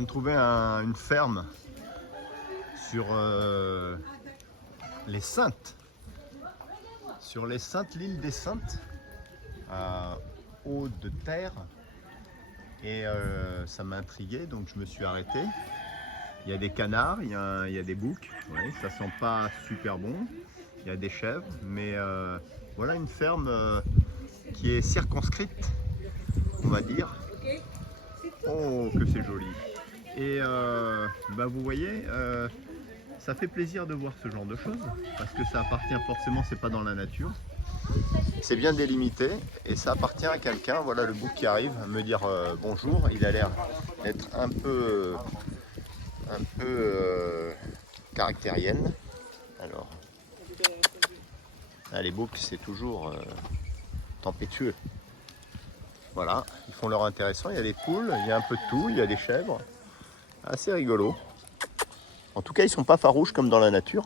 viens de trouver une ferme sur les Saintes. Sur les Saintes, l'île des Saintes, à Haut-de-Terre. Et ça m'a intrigué, donc je me suis arrêté. Il y a des canards, il y a des boucs, ouais, ça sent pas super bon. Il y a des chèvres, mais voilà une ferme qui est circonscrite, on va dire. Oh, que c'est joli! Et bah, vous voyez, ça fait plaisir de voir ce genre de choses, parce que ça appartient forcément, c'est pas dans la nature. C'est bien délimité et ça appartient à quelqu'un. Voilà le bouc qui arrive à me dire bonjour. Il a l'air d'être un peu caractériel. Alors, les boucs c'est toujours tempétueux. Voilà, ils font leur intéressant. Il y a des poules, il y a un peu de tout, il y a des chèvres. Assez rigolo. En tout cas, ils sont pas farouches comme dans la nature.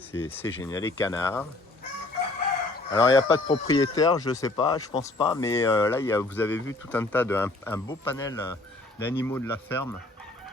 C'est génial. Les canards. Alors il n'y a pas de propriétaire, je sais pas, je pense pas, mais là vous avez vu tout un tas un beau panel d'animaux de la ferme,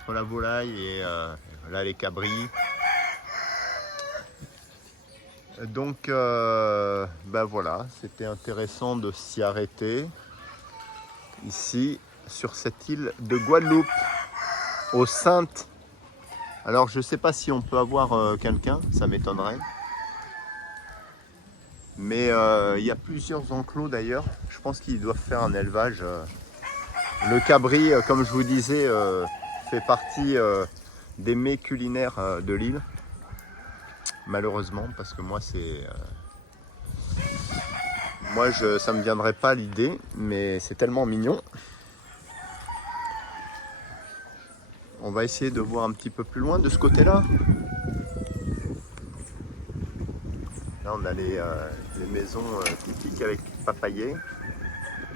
entre la volaille et là les cabris. Donc ben voilà, c'était intéressant de s'y arrêter ici sur cette île de Guadeloupe, aux Saintes. Alors je sais pas si on peut avoir quelqu'un, ça m'étonnerait. Mais il y a plusieurs enclos d'ailleurs. Je pense qu'ils doivent faire un élevage. Le cabri, comme je vous disais, fait partie des mets culinaires de l'île. Malheureusement, parce que moi, ça me viendrait pas l'idée, mais c'est tellement mignon. On va essayer de voir un petit peu plus loin de ce côté-là. Là, on a les maisons typiques avec papayer.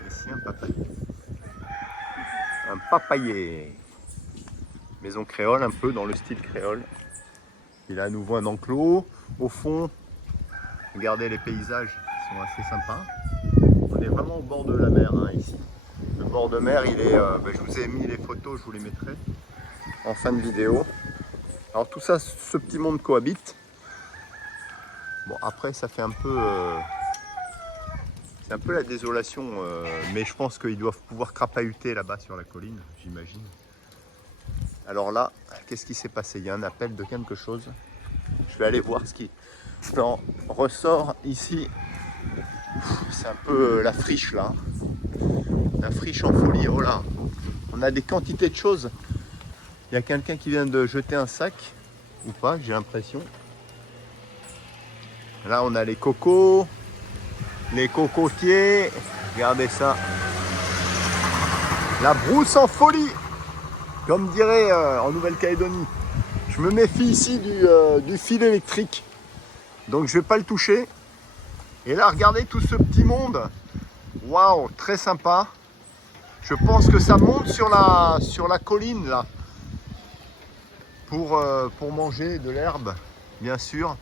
Ici, un papayer. Un papayer. Maison créole, un peu dans le style créole. Il a à nouveau un enclos. Au fond, regardez les paysages, ils sont assez sympas. On est vraiment au bord de la mer, hein, ici. Le bord de mer, il est. Je vous ai mis les photos, je vous les mettrai en fin de vidéo. Alors tout ça, ce petit monde cohabite. Bon, après, ça fait un peu... c'est un peu la désolation, mais je pense qu'ils doivent pouvoir crapahuter là-bas sur la colline, j'imagine. Alors là, qu'est-ce qui s'est passé? Il y a un appel de quelque chose. Je vais aller voir ce qui en ressort ici. C'est un peu la friche là. La friche en folie. Oh là, on a des quantités de choses. Il y a quelqu'un qui vient de jeter un sac, ou pas, j'ai l'impression. Là, on a les cocos, les cocotiers. Regardez ça. La brousse en folie, comme dirait en Nouvelle-Calédonie. Je me méfie ici du fil électrique. Donc, je ne vais pas le toucher. Et là, regardez tout ce petit monde. Waouh, très sympa. Je pense que ça monte sur la colline, là. Pour manger de l'herbe, bien sûr.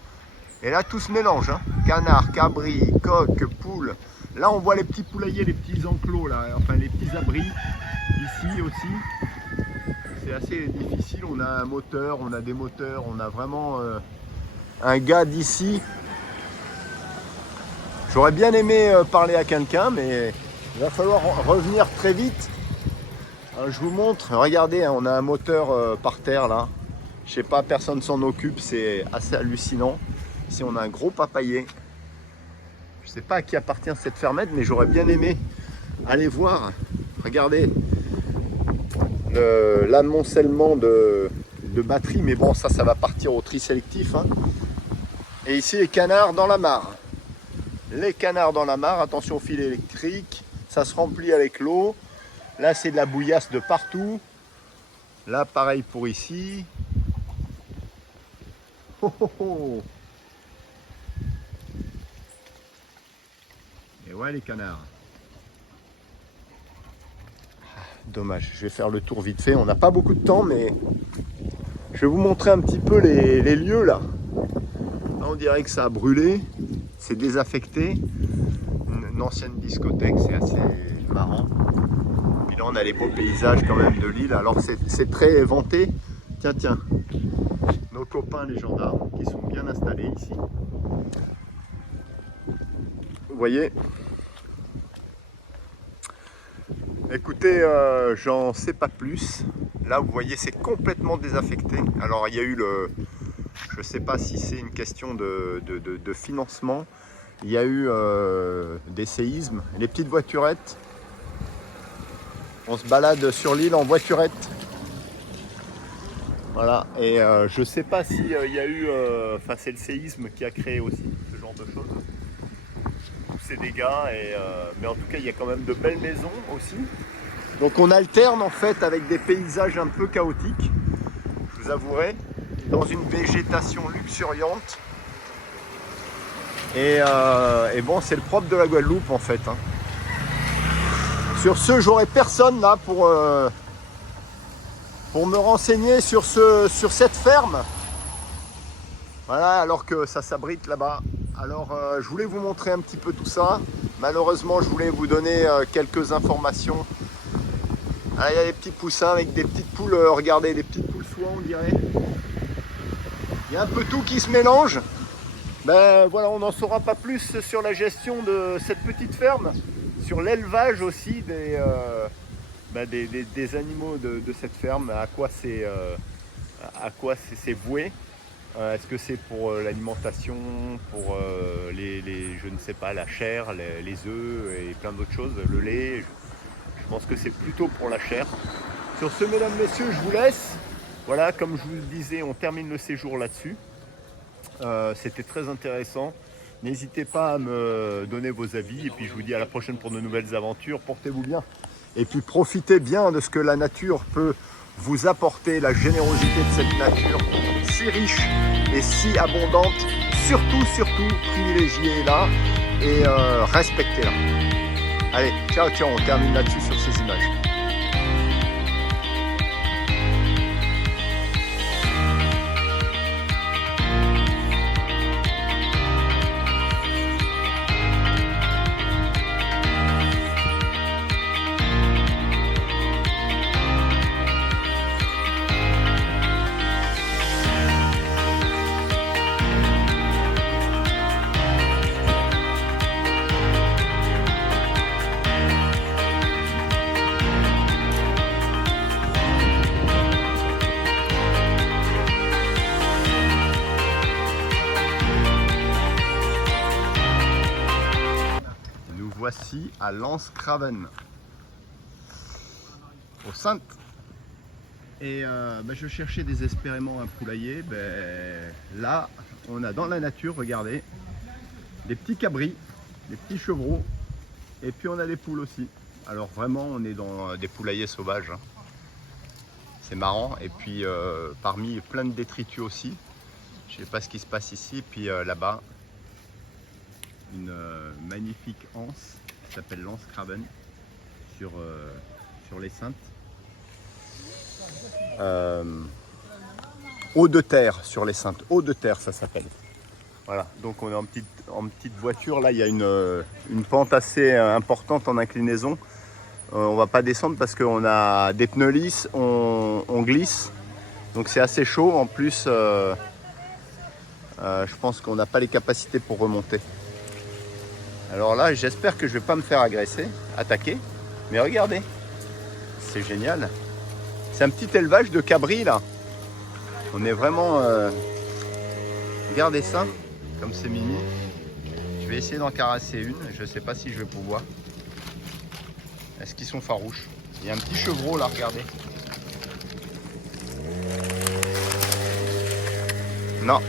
Et là, tout se mélange, hein. Canard, cabri, coq, poule. Là, on voit les petits poulaillers, les petits enclos, là. Enfin, les petits abris, ici aussi. C'est assez difficile. On a un moteur, on a des moteurs, on a vraiment un gars d'ici. J'aurais bien aimé parler à quelqu'un, mais il va falloir revenir très vite. Alors, je vous montre. Regardez, hein, on a un moteur par terre, là. Je sais pas, personne s'en occupe, c'est assez hallucinant. Ici, on a un gros papayer. Je sais pas à qui appartient cette fermette, mais j'aurais bien aimé aller voir. Regardez l'amoncellement de batterie, mais bon, ça va partir au tri sélectif. Hein. Et ici, les canards dans la mare. Les canards dans la mare, attention au fil électrique, ça se remplit avec l'eau. Là, c'est de la bouillasse de partout. Là, pareil pour ici. Oh, oh, oh. Et ouais, les canards. Dommage, je vais faire le tour vite fait. On n'a pas beaucoup de temps, mais je vais vous montrer un petit peu les lieux là. Là, on dirait que ça a brûlé, c'est désaffecté. une ancienne discothèque, c'est assez marrant. Puis là on a les beaux paysages quand même de l'île. Alors c'est très vanté. Tiens, nos copains les gendarmes qui sont bien installés ici. Vous voyez. Écoutez, j'en sais pas plus. Là vous voyez c'est complètement désaffecté. Alors il y a eu je sais pas si c'est une question de financement. Il y a eu des séismes, les petites voiturettes. On se balade sur l'île en voiturette. Voilà, et je sais pas si il y a eu, enfin c'est le séisme qui a créé aussi ce genre de choses. Tous ces dégâts, mais en tout cas il y a quand même de belles maisons aussi. Donc on alterne en fait avec des paysages un peu chaotiques, je vous avouerai, dans une végétation luxuriante. Et bon, c'est le propre de la Guadeloupe en fait. Hein. Sur ce, j'aurai personne là pour me renseigner sur cette ferme. Voilà, alors que ça s'abrite là-bas. Alors, je voulais vous montrer un petit peu tout ça. Malheureusement, je voulais vous donner quelques informations. Ah, il y a des petits poussins avec des petites poules, regardez, des petites poules soie, on dirait. Il y a un peu tout qui se mélange. Ben voilà, on n'en saura pas plus sur la gestion de cette petite ferme, sur l'élevage aussi des animaux de cette ferme, à quoi c'est voué. Est-ce que c'est pour l'alimentation, pour je ne sais pas, la chair, les œufs et plein d'autres choses, le lait. Je pense que c'est plutôt pour la chair. Sur ce, mesdames, messieurs, je vous laisse. Voilà, comme je vous le disais, on termine le séjour là-dessus. C'était très intéressant. N'hésitez pas à me donner vos avis. Et puis je vous dis à la prochaine pour de nouvelles aventures. Portez-vous bien. Et puis profitez bien de ce que la nature peut vous apporter, la générosité de cette nature si riche et si abondante. Surtout, privilégiez-la et respectez-la. Allez, ciao, on termine là-dessus sur ces images. Voici à Lanskravens, aux Saintes. Et je cherchais désespérément un poulailler. Là, on a dans la nature, regardez, des petits cabris, des petits chevreaux, et puis on a des poules aussi. Alors vraiment, on est dans des poulaillers sauvages. Hein. C'est marrant. Et puis parmi plein de détritus aussi. Je ne sais pas ce qui se passe ici. Et puis là-bas, une magnifique anse qui s'appelle Lanskravens sur les Saintes. Eau de terre sur les Saintes, eau de terre ça s'appelle. Voilà, donc on est en petite voiture. Là il y a une pente assez importante en inclinaison. On va pas descendre parce qu'on a des pneus lisses, on glisse, donc c'est assez chaud. En plus je pense qu'on n'a pas les capacités pour remonter. Alors là, j'espère que je ne vais pas me faire attaquer. Mais regardez, c'est génial. C'est un petit élevage de cabris là. On est vraiment... Regardez ça, comme c'est mimi. Je vais essayer d'en caresser une. Je ne sais pas si je vais pouvoir. Est-ce qu'ils sont farouches? Il y a un petit chevreau là, regardez. Non.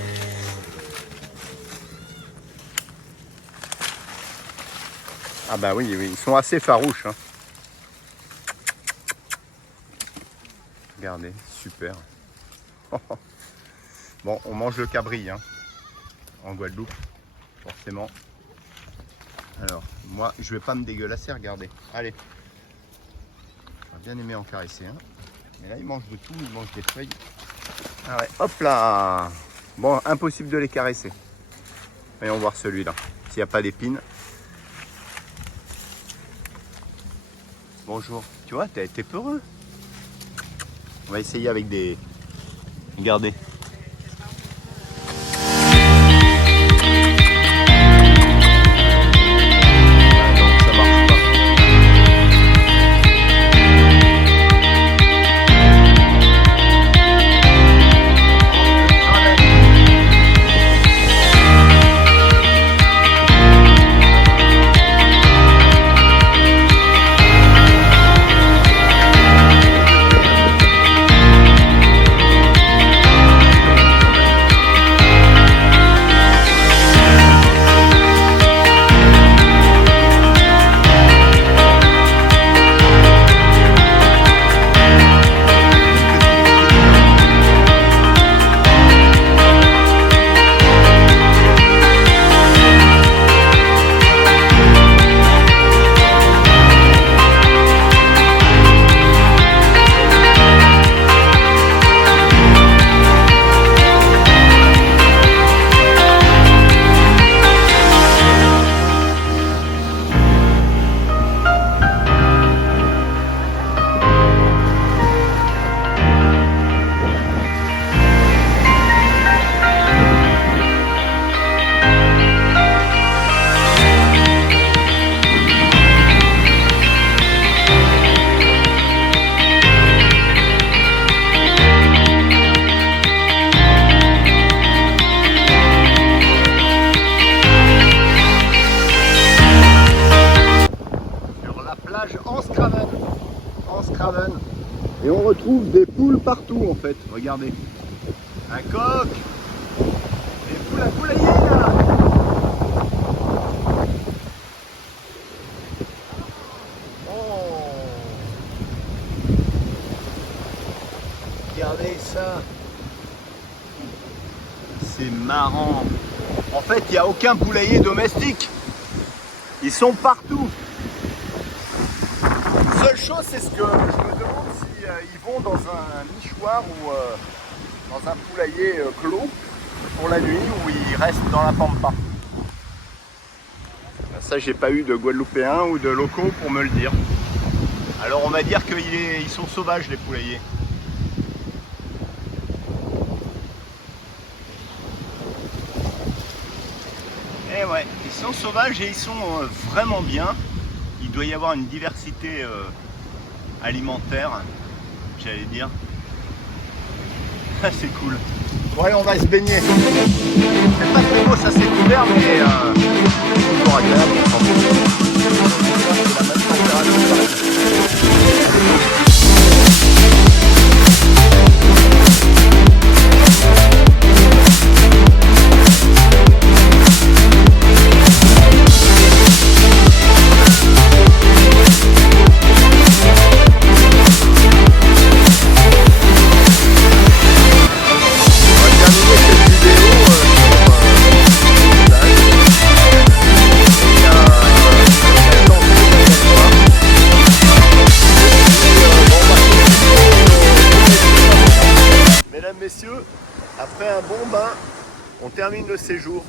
Ah bah oui, ils sont assez farouches. Hein. Regardez, super. Bon, on mange le cabri hein, en Guadeloupe, forcément. Alors, moi, je vais pas me dégueulasser, regardez. Allez. J'aurais bien aimé en caresser un. Mais là, ils mangent de tout, ils mangent des feuilles. Ah ouais, hop là. Bon, impossible de les caresser. Voyons voir celui-là. S'il n'y a pas d'épines. Bonjour. Tu vois, t'es peureux. On va essayer avec des... Regardez. Et on retrouve des poules partout en fait, regardez. Un coq, des poules à poulailler là. Oh, regardez ça. C'est marrant. En fait, il n'y a aucun poulailler domestique. Ils sont partout. La seule chose, c'est ce que je me demande si ils vont dans un nichoir ou dans un poulailler clos pour la nuit ou ils restent dans la pampa. Ça, j'ai pas eu de Guadeloupéens ou de locaux pour me le dire. Alors on va dire qu'ils sont sauvages les poulaillers. Et ouais, ils sont sauvages et ils sont vraiment bien. Il doit y avoir une diversité alimentaire, j'allais dire. C'est cool. Ouais, on va se baigner. C'est pas très beau, ça c'est couvert, mais c'est toujours agréable. C'est la même température. Messieurs, après un bon bain, on termine le séjour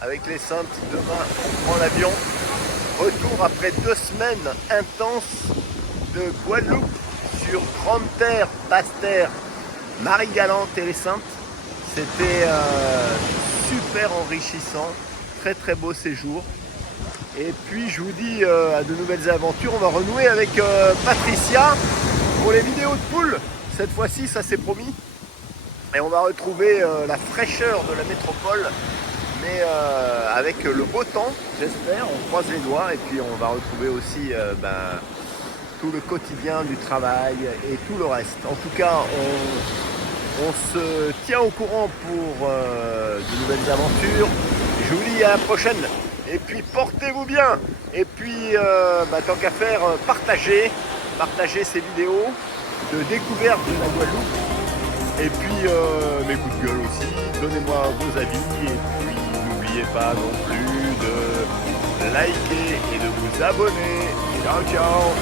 avec les Saintes. Demain, on prend l'avion. Retour après 2 semaines intenses de Guadeloupe sur grande terre, basse terre, Marie-Galante et les Saintes. C'était super enrichissant, très très beau séjour. Et puis je vous dis à de nouvelles aventures. On va renouer avec Patricia pour les vidéos de poules. Cette fois-ci, ça c'est promis. Et on va retrouver la fraîcheur de la métropole, mais avec le beau temps, j'espère. On croise les doigts et puis on va retrouver aussi tout le quotidien du travail et tout le reste. En tout cas, on se tient au courant pour de nouvelles aventures. Je vous dis à la prochaine. Et puis portez-vous bien. Et puis tant qu'à faire, partagez ces vidéos de découverte de la Guadeloupe. Et puis mes coups de gueule aussi, donnez-moi vos avis et puis n'oubliez pas non plus de liker et de vous abonner. Ciao ciao.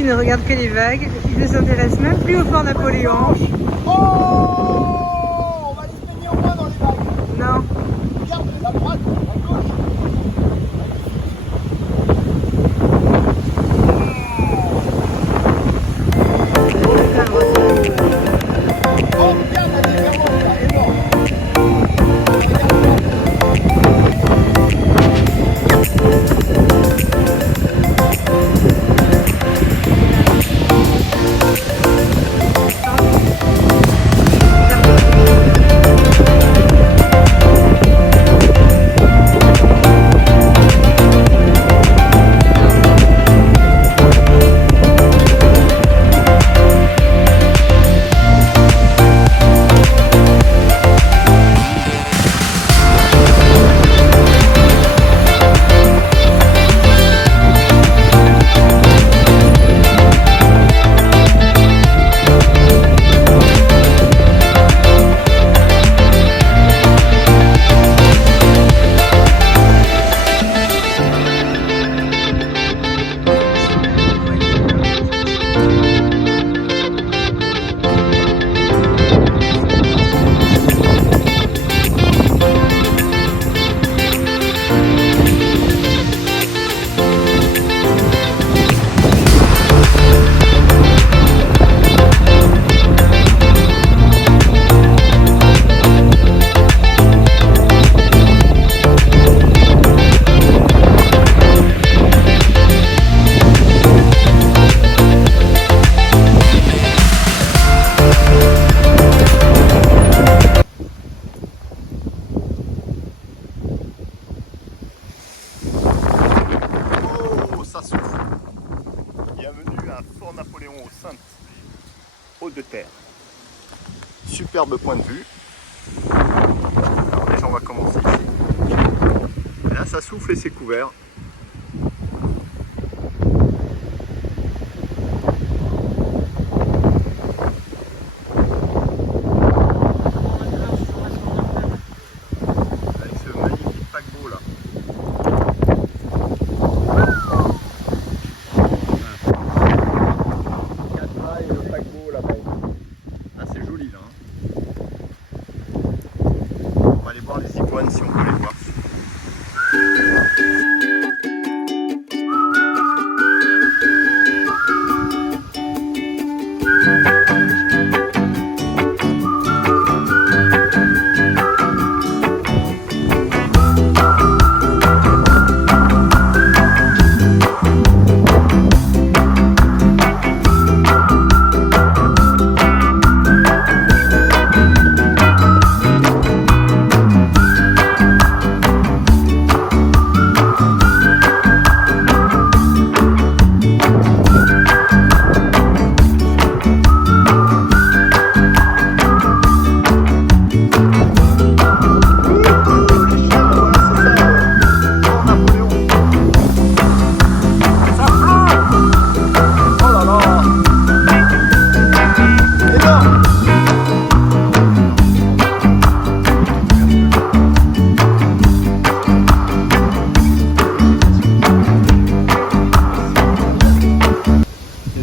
il ne regarde que les vagues. Il ne s'intéresse même plus au fort Napoléon. Oh, on va se baigner au moins dans les vagues. Non. Regarde, à droite, à gauche. Oh, regarde la différence, là, énorme. Bienvenue à Fort Napoléon aux Saintes, Hauts-de-Terre. Superbe point de vue. Alors déjà on va commencer ici. Et là ça souffle et c'est couvert. Avec ce magnifique paquebot là. On va aller voir les iguanes si on peut les voir.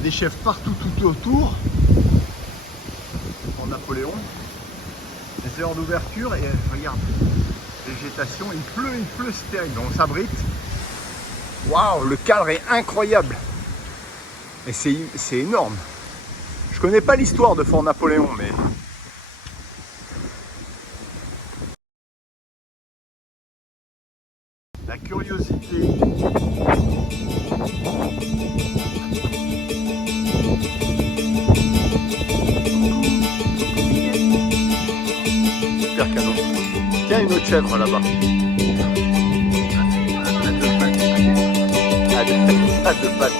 Des chefs partout tout autour en Napoléon, les heures d'ouverture et regarde, végétation, il pleut, c'est terrible, on s'abrite. Waouh, le cadre est incroyable et c'est énorme. Je connais pas l'histoire de Fort Napoléon, mais la curiosité. Super canon. Tiens, une autre chèvre là-bas. À deux pattes.